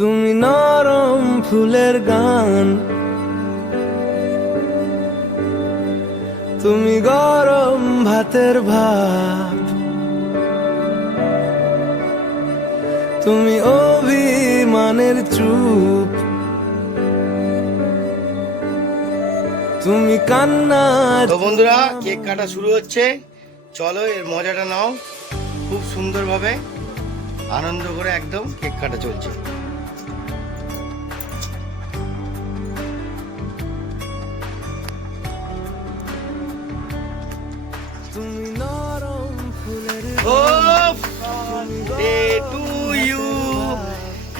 তুমি নরম ফুলের গান, তুমি গরম ভাতের ভাত, তুমি অভিমানের চুপ, তুমি কান্না। তো বন্ধুরা, কেক কাটা শুরু হচ্ছে। চলো এর মজাটা নাও। খুব সুন্দরভাবে আনন্দ করে একদম কেক কাটা চলছে। তুমি নরম ফুলের day to you,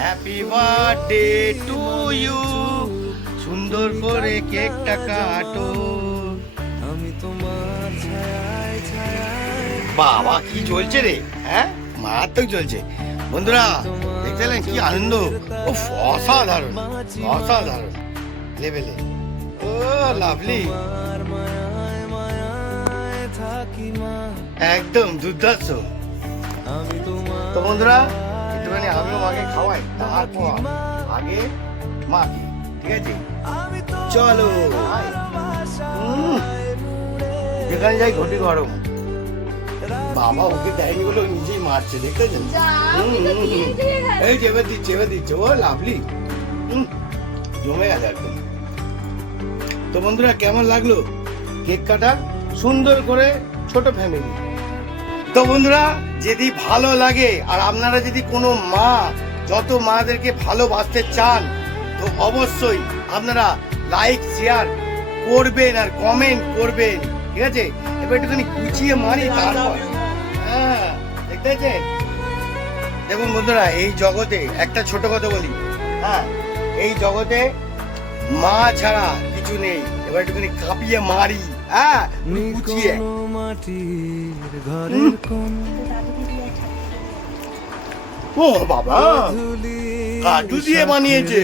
happy birthday to you. সুন্দর করে কেকটা কাটো। আমি তোমার ছায়ায় ছায়ায়। বাবা কি চলছে রে, হ্যাঁ মারাত্মক চলছে। বন্ধুরা দেখতে পেলেন কি আনন্দ, ও অসাধারণ অসাধারণ লেভেলে। ও লাভলি, তোমার মায়ায় মায়ায় থাকি মা, একদম দুর্দান্ত। আমি তোমার। তো বন্ধুরা একটুখানি আমিও মাকে খাওয়াই, তারপর আগে মাকে, ঠিক আছে? আমি তো চলো যেখানে যাই ঘটি গরম। বাবা ওকে দেয়নি বলে ও নিজেই মারছে, দেখতেছেন? এই যে এবার দিচ্ছে এবার দিচ্ছে, ও লাভলি জমে গেছে একদম। তো বন্ধুরা কেমন লাগলো কেক কাটা? সুন্দর করে ছোট ফ্যামিলি। তো বন্ধুরা যদি ভালো লাগে আর আপনারা যদি কোনো মা, যত মাদেরকে ভালোবাসতে চান, তো অবশ্যই আপনারা লাইক শেয়ার করবেন আর কমেন্ট করবেন, ঠিক আছে? এবার একটুখানি গুছিয়ে মারি তারপর। হ্যাঁ দেখতে পাচ্ছেন? দেখুন বন্ধুরা, এই জগতে একটা ছোট কথা বলি, হ্যাঁ এই জগতে মা ছাড়া কিছু নেই। এবার একটুখানি কাঁপিয়ে মারি, হ্যাঁ গুছিয়ে। মাটির ঘরের কোন ও বাবা কাজু দিয়ে বানিয়েছে,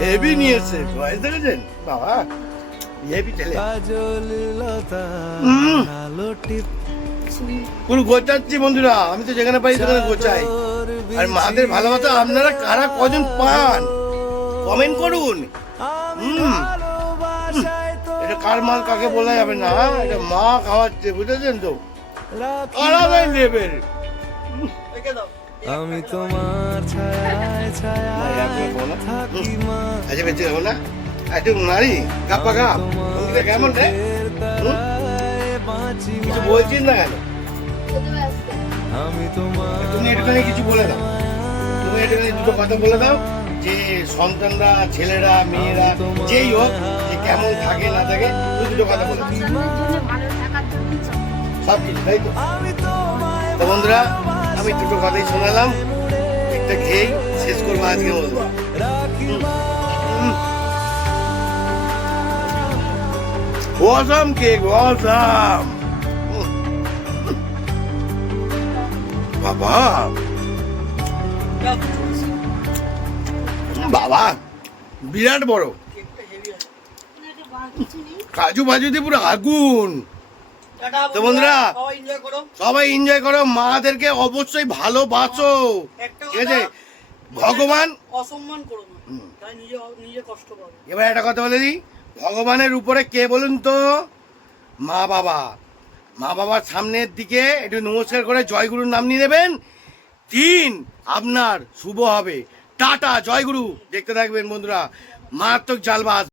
হেভি নিয়েছে, ভয়েস দেখেছেন? বাবা হেভি ছেলে। কাজল লতা আলো টিপ, পুরো গোছাচ্ছি বন্ধুরা, আমি তো যেখানে পাই সেখানে গোছাই। আর মাদের ভালোবাসা আপনারা কারা কজন পান কমেন্ট করুন। এটা কার মাল কাকে বলা যাবে না, এটা মা খাওয়াচ্ছে, বুঝেছেন তো? আলাদা লেভেল। আমি তোমার ছায়ায় ছায়ায় থাকি মা, আচ্ছা বেঁচে যাবো না একটু নারী কাপা কাপ। কেমন রে? বাঁচি কিছু বলছিস না কেন? আমি তোমার। তুমি একটুখানি কিছু বলে দাও, তুমি একটুখানি দুটো কথা বলে দাও যে সন্তানরা, ছেলেরা, মেয়েরা যেই হোক, যে কেমন থাকে না থাকে, দুটো কথা বলে দাও। সব কিছু, তাই তো? তো বন্ধুরা আমি দুটো কথাই শোনালাম, একটা খেয়েই শেষ করবো আজকে বলবো। Awesome cake, awesome! বাবা বাবা বিরাট বড়, কাজু বাজু দিয়ে পুরো আগুন। তো বন্ধুরা সবাই এনজয় করো, মাদেরকে অবশ্যই ভালোবাসো, ঠিক আছে? ভগবান অসম্মান করো না, তাই নিজে কষ্ট পাবে। এবার একটা কথা বলে দিই, ভগবানের উপরে কে বলুন তো? মা বাবা। মা বাবার সামনের দিকে একটু নমস্কার করে জয়গুরুর নাম নিয়ে নেবেন, দিন আপনার শুভ হবে। টাটা, জয়গুরু। দেখতে থাকবেন বন্ধুরা, মারাত্মক জালবাজ।